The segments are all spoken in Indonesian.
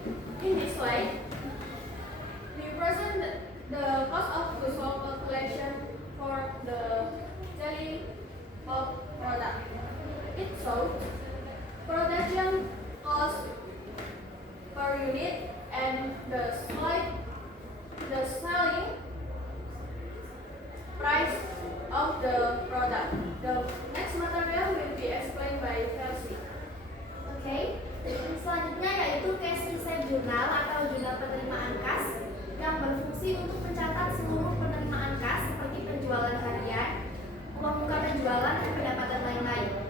In this slide, we present the cost of goods sold calculation for the daily bulk product. It shows production cost per unit and the selling price of the product. The next material will be explained by Kelsey. Oke, selanjutnya yaitu cash receipt journal atau jurnal penerimaan kas yang berfungsi untuk mencatat seluruh penerimaan kas seperti penjualan harian, uang muka penjualan, dan pendapatan lain-lain.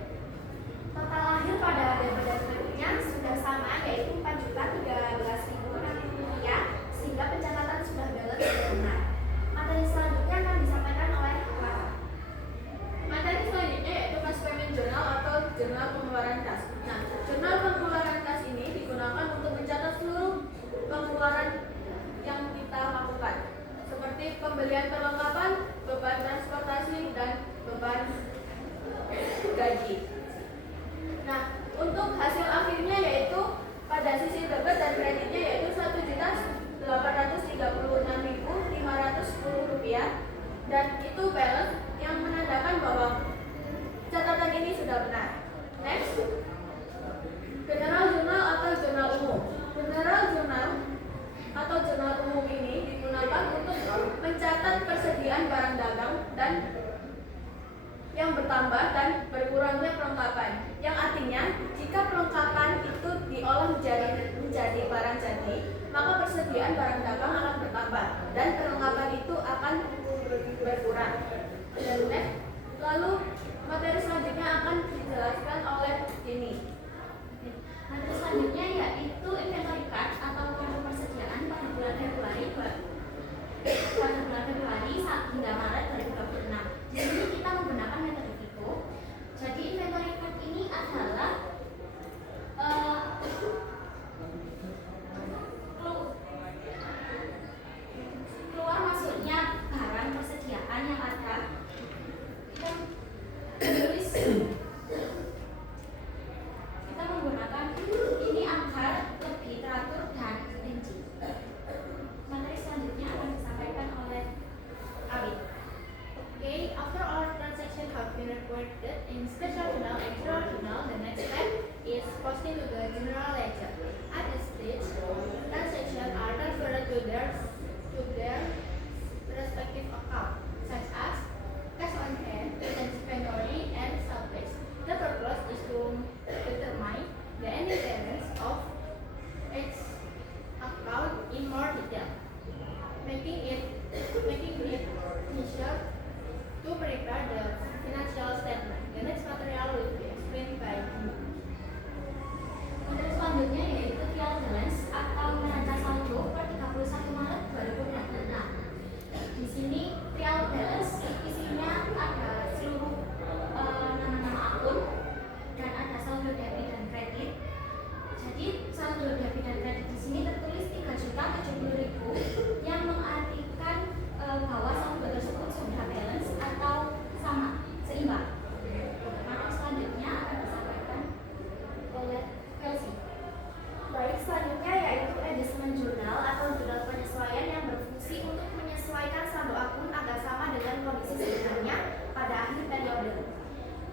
Total akhir pada daripada kreditnya sudah sama yaitu Rp4.013.000 sehingga pencatatan sudah balance dan benar. Materi selanjutnya akan disampaikan oleh Clara. Materi selanjutnya yaitu cash payment journal atau jurnal pengeluaran kas. Nah, jurnal pengeluaran kas ini digunakan untuk mencatat seluruh pengeluaran yang kita lakukan, seperti pembelian perlengkapan, beban transportasi, dan beban gaji. Nah, untuk hasil akhirnya yaitu pada sisi debit dan kreditnya yaitu Rp836.510 dan itu balance yang menandakan bahwa catatan ini sudah benar. Next, general journal atau jurnal umum. General journal atau jurnal umum ini digunakan untuk mencatat persediaan barang dagang dan yang bertambah dan berkurangnya perlengkapan. Yang artinya, jika perlengkapan itu diolah menjadi barang jadi, maka persediaan barang dagang akan bertambah dan perlengkapan itu akan berkurang. Dan next, lalu materi selanjutnya akan dijelaskan oleh Dini. Materi selanjutnya yaitu inventory card atau kartu persediaan pada bulan Februari hingga Maret 2026. Di sini kita menggunakan metode FIFO. Jadi inventory card ini adalah keluar masuknya barang persediaan yang ada dan menulis kita menggunakan ini agar lebih teratur dan rinci. Materi selanjutnya akan disampaikan oleh Alif. Okay, after all transactions have been recorded in special journal and general journal, the next step is posting to the general ledger. At this stage, transactions are transferred to their respective account, such as cash on hand, inventory, and surplus. The purpose is to determine the ending balance of each account in more detail, making it easier to prepare the financial statement. The next material will be explained by you. Materi selanjutnya yaitu trial balance atau neraca saldo per 31 Maret 2026. Di sini trial balance isinya ada seluruh nama-nama akun dan ada saldo debit dan kredit. Jadi saldo debit dan kredit di sini tertulis 3.070.000 yang mengartikan bahwa saldo tersebut sudah balance atau sama, seimbang. Materi selanjutnya akan disampaikan oleh Kelsey. Baik, selanjutnya yaitu adjustment journal atau jurnal penyesuaian yang berfungsi untuk menyesuaikan saldo akun agar sama dengan kondisi sebenarnya pada akhir periode.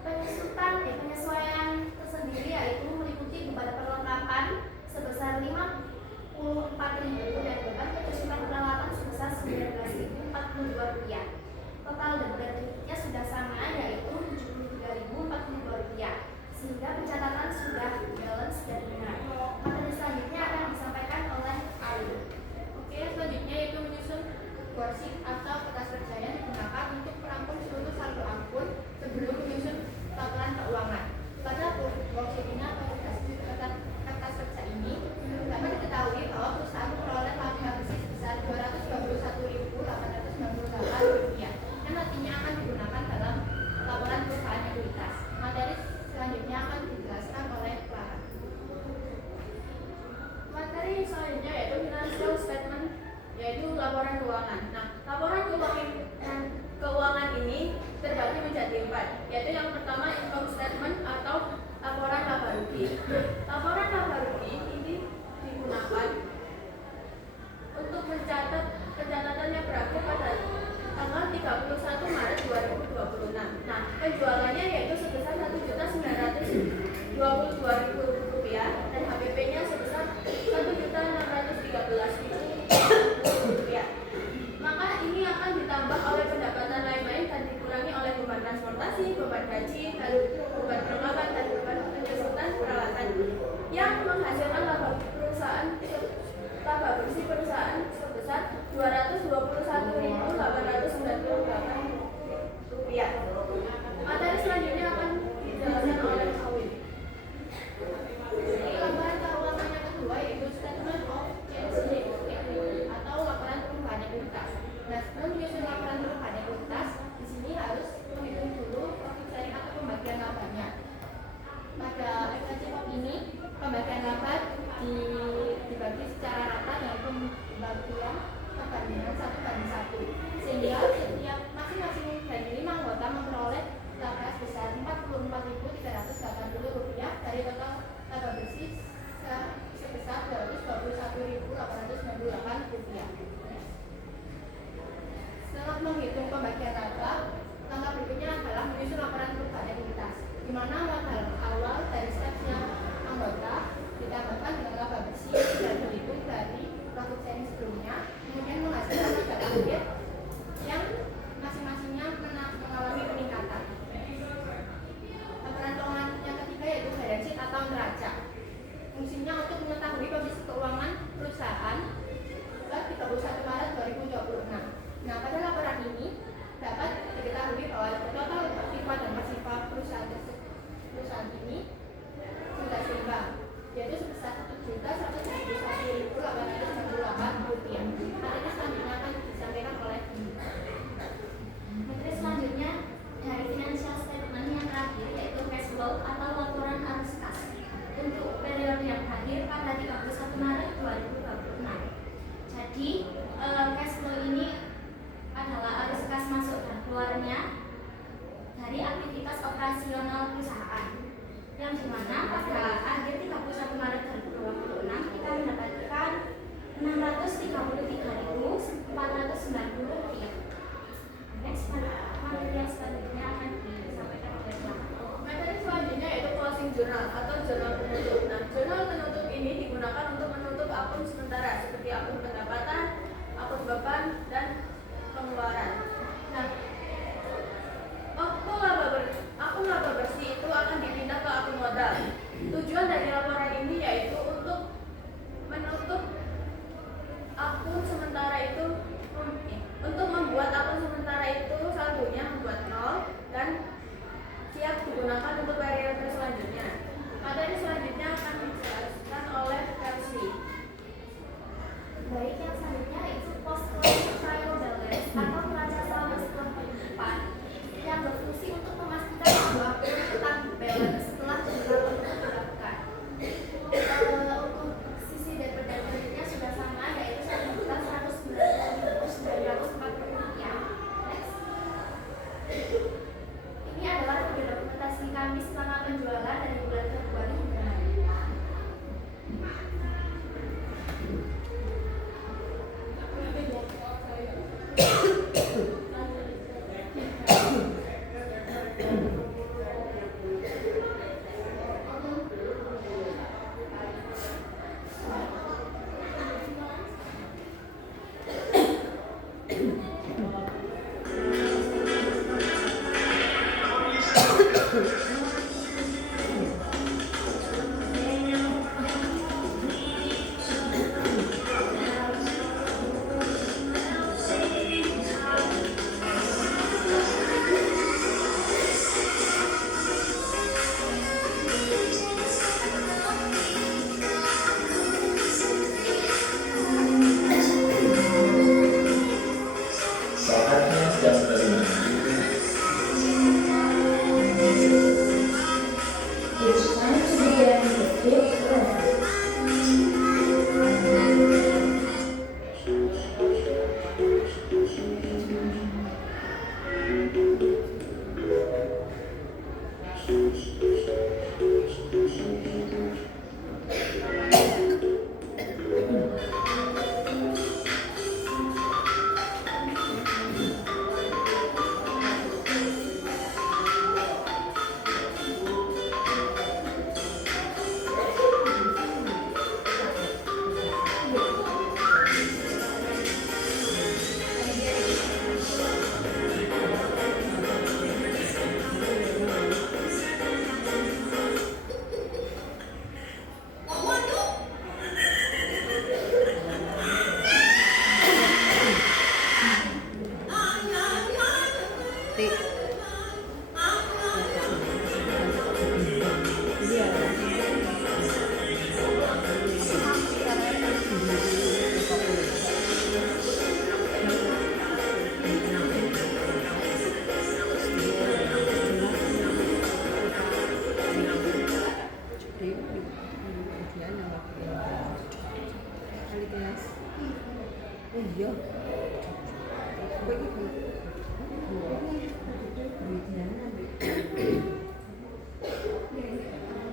Penyesuaian tersendiri yaitu meliputi beban perlengkapan sebesar Rp54.000 dan beban penyusutan peralatan sebesar Rp19.042. Total debit kreditnya sudah sama yaitu Rp73.042 sehingga pencatatan sudah balance dan benar. Materi selanjutnya akan disampaikan oleh Ali. Oke, selanjutnya yaitu menyusun worksheet atau kertas kerja yang digunakan untuk merangkum seluruh saldo akun sebelum menyusun laporan keuangan. Pada worksheet ini atau kertas output sharing sebelumnya, kemudian menghasilkan data akhir yang masing-masingnya mengalami peningkatan. Laporan keuangan yang ketiga yaitu balance sheet atau neraca. Fungsinya untuk mengetahui kondisi keuangan perusahaan per 31 Maret 2026. Nah, pada laporan ini dapat diketahui bahwa total aktiva dan pasifa perusahaan ini sudah seimbang, yaitu sebesar Rp1.171.898. Materi selanjutnya akan disampaikan oleh Materi selanjutnya dari financial statement yang terakhir yaitu cash flow atau laporan arus kas untuk periode yang berakhir pada 31 Maret 2026. Jadi cash flow ini adalah arus kas masuk dan keluarnya dari aktivitas operasional perusahaan, yang dimana pada akhir 31 Maret 2026 kita mendapatkan Rp633.490. Next, materi yang selanjutnya akan disampaikan oleh Pak. Materi selanjutnya yaitu closing journal atau jurnal penutup. Nah, jurnal penutup ini digunakan untuk menutup akun sementara seperti akun pendapatan, akun beban, dan pengeluaran. Nah, akun laba bersih itu akan dipindah ke akun modal. Tujuan dari laporan ini yaitu untuk menutup akun sementara itu, untuk membuat akun sementara itu saldonya membuat nol dan siap digunakan untuk periode selanjutnya. Materi selanjutnya akan dijelaskan oleh Persi. Baik, yang selanjutnya itu post closing trial balance atau neraca selama setelah penutupan yang berfungsi untuk memastikan bahwa penutupan balance setelah jurnal penutup dilakukan. Untuk sisi debit dan kreditnya sudah sama, yaitu Rp190.940. Next. Ini adalah video dokumentasi kami selama penjualan dari bulan Februari hingga Maret.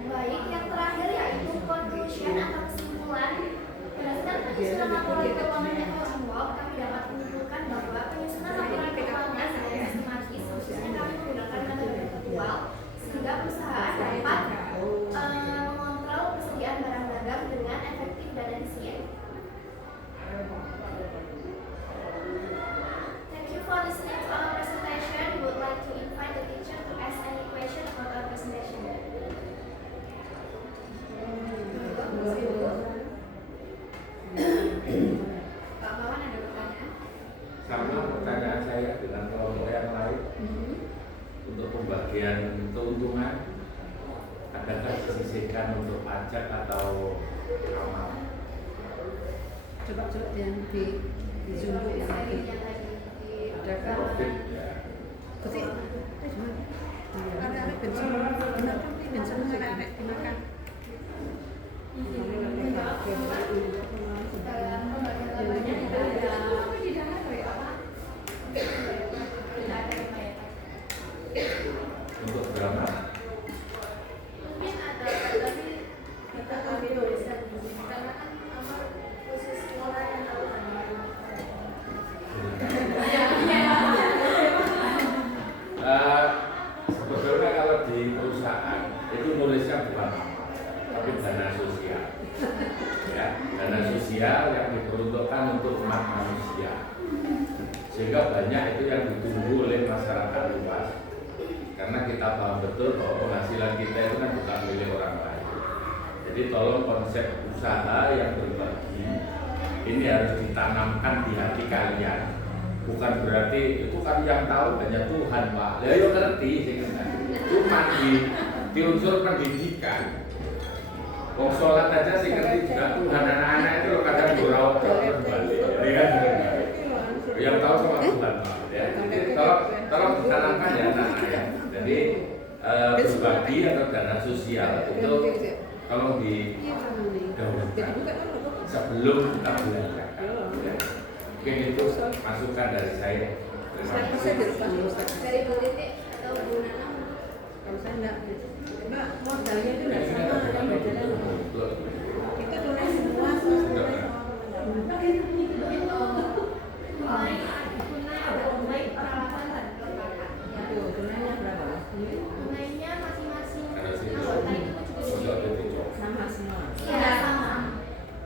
Baik, yang terakhir yaitu conclusion atau kesimpulan. Berdasarkan penyusunan laporan keuangan yang anual, kami dapat menyimpulkan bahwa penyusunan laporan keuangan secara sistematis, khususnya kami menggunakan metode virtual, sehingga perusahaan dapat mengontrol persediaan barang dagang dengan efektif dan efisien. yang di Zoom yang lagi ada kan? Berarti ada bensin, benar kan? Bensin ada dimakan. Untuk drama Mungkin ada, tapi kita kami tuliskan di sini karena kan nomor khusus orang yang tahu sebetulnya kalau di perusahaan itu nulisnya bukan nama, tapi dana sosial. Ya, dana sosial yang diperuntukkan untuk umat manusia. Sehingga banyak itu yang ditunggu oleh masyarakat luas. Karena kita paham betul bahwa penghasilan kita itu kan bukan milik orang lain. Jadi tolong konsep usaha yang berbagi ini harus ditanamkan di hati kalian. Bukan berarti itu kan yang tahu hanya Tuhan, Pak. Ya yo ngerti sih kan. Cuma di unsur pendidikan. Wong sholat aja sih ngerti juga Tuhan, anak-anak itu kadang gurau berbalik. Ya kan? Yang tahu sama Tuhan, Pak. Ya. Jadi tolong ditanamkan ya anak-anak ya. Jadi berbagi atau dana sosial itu tolong didahulukan sebelum kita belanjakan. Ya. Mungkin itu masukan dari saya. Terima kasih. Dari Bu Titik atau Bu Nana? Kalau saya enggak, modalnya itu enggak sama, yang bedanya kita tunai semua, tunainya berapa? Tunainya masing-masing Ada sih. anggota itu Sama semua. Iya, sama.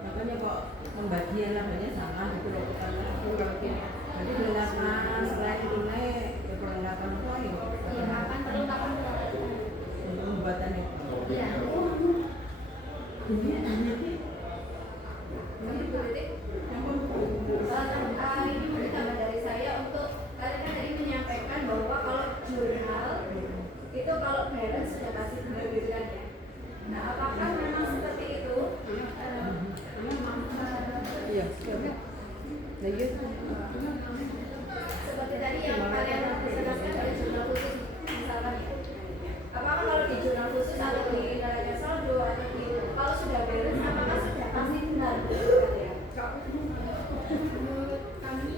Makanya kok pembagian labanya sama gitu loh, bukan aku kalau gini. Jadi perlengkapan selain tunai, ya perlengkapan apa ya? perlengkapan perlengkapan Pembuatan itu. Iya. Ini mungkin tambah dari saya untuk kalian kan tadi menyampaikan bahwa kalau jurnal itu kalau balance sudah pasti benar gitu kan ya. Nah, apakah memang seperti itu? Iya, iya. Nah, iya. Seperti tadi yang kalian jelaskan dari jurnal khusus misalkan ya. Apakah kalau di jurnal khusus atau di neraca saldo atau di kalau sudah balance apakah sudah pasti benar gitu kan ya? Menurut kami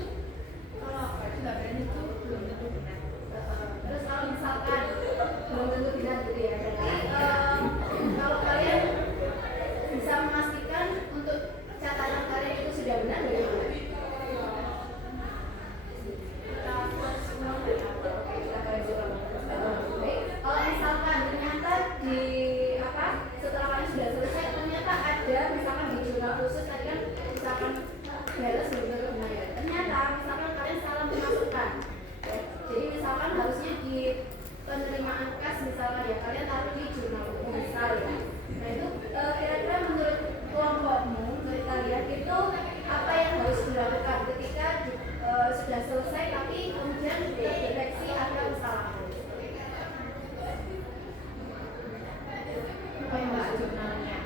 kalau sudah brand itu belum tentu benar. Terus kalau misalkan belum tentu benar gitu ya. Jadi kalau kalian bisa memastikan untuk catatan kalian itu sudah benar bagaimana? Kita cek semua dari awal. Kalau misalkan ternyata di apa setelah kalian sudah selesai ternyata ada misalkan di jurnal khusus tadi kan misalkan balance benar benar ya. Ternyata misalkan kalian salah memasukkan. Ya, jadi misalkan harusnya di penerimaan kas misalnya ya kalian taruh di jurnal misal ya. Nah itu kira-kira menurut kelompokmu, menurut kalian itu apa yang harus dilakukan ketika sudah selesai tapi kemudian terdeteksi ada kesalahan? Merubah jurnalnya.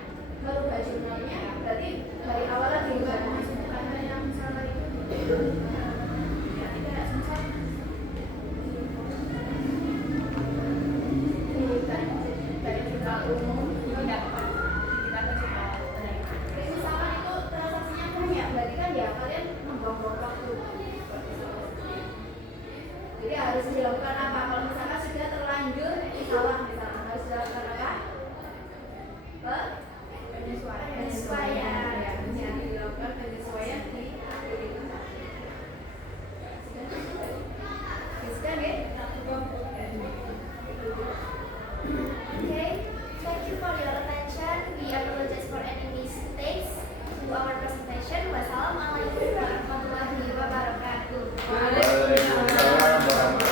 Merubah jurnalnya berarti dari awal lagi Bukan bukan masuk karena yang misalnya itu ya tidak susah. dari jurnal umum. Tidak kita ke jurnal penerimaan. Jadi misalkan itu transaksinya banyak, berarti kan ya kalian membuang-buang waktu. Jadi harus dilakukan apa? Kalau misalkan sudah terlanjur salah misalkan harus dilakukan